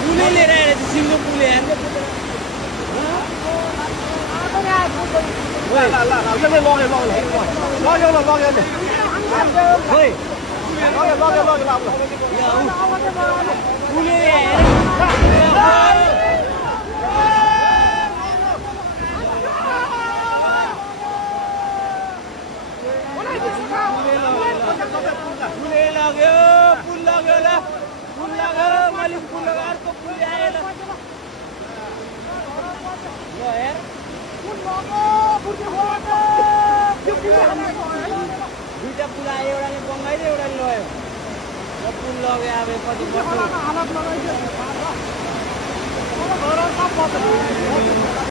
पुलै लिएर आएर सिङ्गो पुल यार दुईटा पुल आयो एउटाले बङ्गाइदियो एउटाले लयो पुल लग्यो अब कति